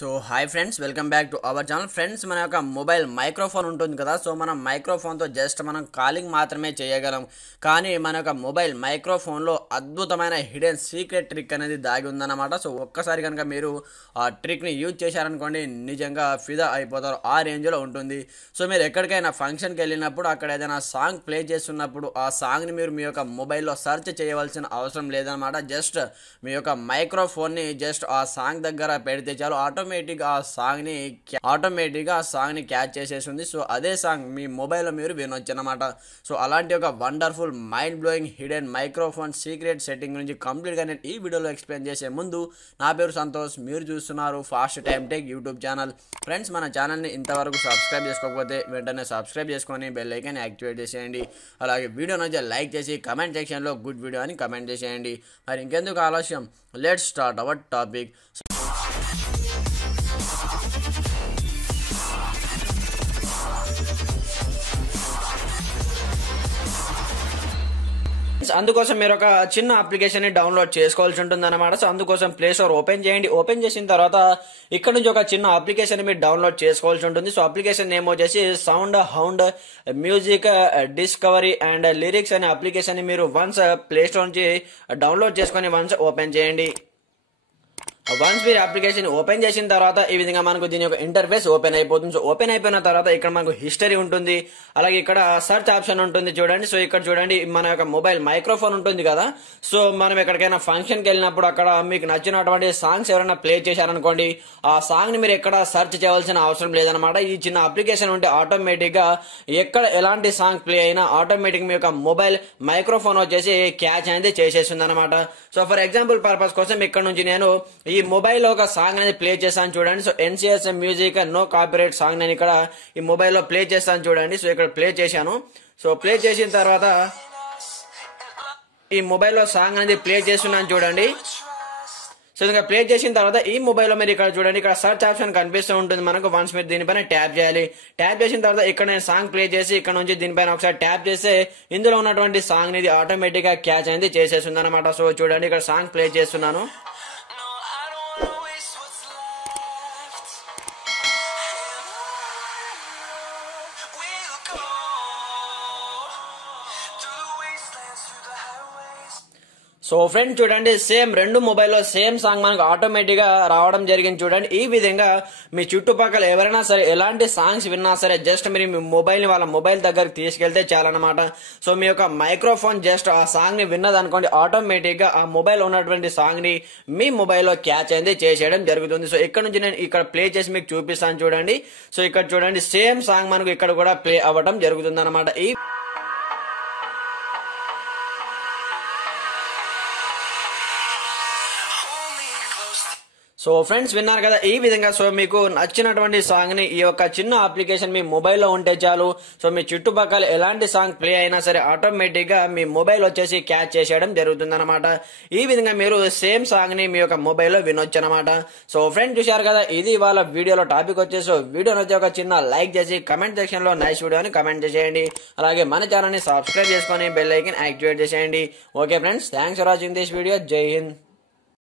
So hi friends, welcome back to our channel. Friends, మన యొక్క mobile microphone ఉంటుంది కదా. సో మనం మైక్రోఫోన్తో జస్ట్ మనం కాలింగ్ మాత్రమే చేయగలం. కానీ మన యొక్క మొబైల్ మైక్రోఫోన్లో అద్భుతమైన హిడెన్ సీక్రెట్ ట్రిక్ అనేది దాగి ఉందన్నమాట. సో ఒక్కసారి కనుక మీరు ఆ ట్రిక్ని యూజ్ చేశారనుకోండి, నిజంగా ఫిదా అయిపోతారు. ఆ రేంజ్లో ఉంటుంది. సో మీరు ఎక్కడికైనా ఫంక్షన్కి వెళ్ళినప్పుడు అక్కడ ఏదైనా సాంగ్ ప్లే చేస్తున్నప్పుడు ఆ సాంగ్ని మీరు మీ యొక్క మొబైల్లో సెర్చ్ చేయవలసిన అవసరం లేదనమాట. జస్ట్ మీ యొక్క మైక్రోఫోన్ని జస్ట్ ఆ సాంగ్ దగ్గర పెడితే చాలు, ఆటోమేటిక్గా ఆ సాంగ్ని క్యాచ్ చేసేస్తుంది. సో అదే సాంగ్ మీ మొబైల్లో మీరు వినొచ్చు అనమాట. సో అలాంటి ఒక wonderful mind blowing hidden microphone secret setting గురించి కంప్లీట్గా నేను ఈ వీడియోలో ఎక్స్ప్లెయిన్ చేసే ముందు, నా పేరు సంతోష్, మీరు చూస్తున్నారు fast time tech YouTube channel. Friends, మన ఛానల్ని ఇంతవరకు సబ్స్క్రైబ్ చేసుకోకపోతే వెంటనే సబ్స్క్రైబ్ చేసుకొని బెల్ ఐకాన్ యాక్టివేట్ చేసేయండి. అలాగే వీడియో నచ్చితే లైక్ చేసి కమెంట్ సెక్షన్లో గుడ్ వీడియో అని కమెంట్ చేసేయండి. మరి ఇంకెందుకు ఆలస్యం, లెట్స్ స్టార్ట్ అవర్ టాపిక్. అందుకోసం మీరు ఒక చిన్న అప్లికేషన్ ని డౌన్లోడ్ చేసుకోవాల్సి ఉంటుంది అనమాట. సో అందుకోసం ప్లే స్టోర్ ఓపెన్ చేయండి. ఓపెన్ చేసిన తర్వాత ఇక్కడ నుంచి ఒక చిన్న అప్లికేషన్ మీరు డౌన్లోడ్ చేసుకోవాల్సి ఉంటుంది. సో అప్లికేషన్ నేమ్ వచ్చేసి sound hound music discovery and lyrics అనే అప్లికేషన్ ని మీరు వన్స్ ప్లే స్టోర్ నుంచి డౌన్లోడ్ చేసుకొని వన్స్ ఓపెన్ చేయండి. వన్స్ మీరు అప్లికేషన్ ఓపెన్ చేసిన తర్వాత ఈ విధంగా మనకు దీని యొక్క ఇంటర్ఫేస్ ఓపెన్ అయిపోతుంది. సో ఓపెన్ అయిపోయిన తర్వాత ఇక్కడ మనకు హిస్టరీ ఉంటుంది, అలాగే ఇక్కడ సర్చ్ ఆప్షన్ ఉంటుంది చూడండి. సో ఇక్కడ చూడండి, మన యొక్క మొబైల్ మైక్రోఫోన్ ఉంటుంది కదా. సో మనం ఎక్కడికైనా ఫంక్షన్కి వెళ్ళినప్పుడు అక్కడ మీకు నచ్చినటువంటి సాంగ్స్ ఎవరైనా ప్లే చేశారనుకోండి, ఆ సాంగ్ ని మీరు ఎక్కడ సర్చ్ చేయవలసిన అవసరం లేదనమాట. ఈ చిన్న అప్లికేషన్ ఉంటే ఆటోమేటిక్ గా ఎక్కడ ఎలాంటి సాంగ్ ప్లే అయినా ఆటోమేటిక్ మీ యొక్క మొబైల్ మైక్రోఫోన్ వచ్చేసి క్యాచ్ అనేది చేసేస్తుంది అనమాట. సో ఫర్ ఎగ్జాంపుల్ పర్పస్ కోసం ఇక్కడ నుంచి నేను ఈ మొబైల్ ఒక సాంగ్ అనేది ప్లే చేస్తాను చూడండి. So NCS music no copyright song నేను ఇక్కడ ఈ మొబైల్లో ప్లే చేస్తాను చూడండి. సో ఇక్కడ ప్లే చేశాను. సో ప్లే చేసిన తర్వాత ఈ మొబైల్లో సాంగ్ అనేది ప్లే చేస్తున్నాను చూడండి. సో ఇంకా ప్లే చేసిన తర్వాత ఈ మొబైల్లో మీరు ఇక్కడ చూడండి, ఇక్కడ సర్చ్ ఆప్షన్ కనిపిస్తూ ఉంటుంది మనకు. వన్స్ మీరు దీనిపైన ట్యాప్ చేయాలి. ట్యాప్ చేసిన తర్వాత ఇక్కడ నేను సాంగ్ ప్లే చేసి ఇక్కడ నుంచి దీనిపైన ఒకసారి ట్యాప్ చేస్తే ఇందులో ఉన్నటువంటి సాంగ్ అనేది ఆటోమేటిక్ గా క్యాచ్ అనేది చేసేస్తుంది అనమాట. సో చూడండి, ఇక్కడ సాంగ్ ప్లే చేస్తున్నాను. సో ఫ్రెండ్ చూడండి, సేమ్ రెండు మొబైల్లో సేమ్ సాంగ్ మనకు ఆటోమేటిక్ గా రావడం జరిగింది చూడండి. ఈ విధంగా మీ చుట్టుపక్కల ఎవరైనా సరే ఎలాంటి సాంగ్స్ విన్నా సరే జస్ట్ మీరు మీ మొబైల్ ని వాళ్ళ మొబైల్ దగ్గరకు తీసుకెళ్తే చాలన్నమాట. సో మీ యొక్క మైక్రోఫోన్ జస్ట్ ఆ సాంగ్ ని విన్నదనుకోండి, ఆటోమేటిక్ గా ఆ మొబైల్ ఉన్నటువంటి సాంగ్ ని మీ మొబైల్లో క్యాచ్ అనేది చేసేయడం జరుగుతుంది. సో ఇక్కడ నుంచి నేను ఇక్కడ ప్లే చేసి మీకు చూపిస్తాను చూడండి. సో ఇక్కడ చూడండి, సేమ్ సాంగ్ మనకు ఇక్కడ కూడా ప్లే అవ్వడం జరుగుతుంది అనమాట. సో ఫ్రెండ్స్, విన్నారు కదా ఈ విధంగా. సో మీకు నచ్చినటువంటి సాంగ్ ని ఈ యొక్క చిన్న అప్లికేషన్ మీ మొబైల్లో ఉంటే చాలు. సో మీ చుట్టుపక్కల ఎలాంటి సాంగ్ ప్లే అయినా సరే ఆటోమేటిక్ గా మీ మొబైల్ వచ్చేసి క్యాచ్ చేసేయడం జరుగుతుంది అనమాట. ఈ విధంగా మీరు సేమ్ సాంగ్ ని మీ యొక్క మొబైల్లో వినొచ్చు అనమాట. సో ఫ్రెండ్స్, చూశారు కదా, ఇది ఇవాళ వీడియోలో టాపిక్ వచ్చేసి. వీడియో నచ్చితే ఒక చిన్న లైక్ చేసి కమెంట్ సెక్షన్ లో నైస్ వీడియో అని కమెంట్ చేసేయండి. అలాగే మన ఛానల్ ని సబ్స్క్రైబ్ చేసుకొని బెల్ ఐకాన్ యాక్టివేట్ చేసేయండి. Okay friends, thanks for watching this video. జై హింద్.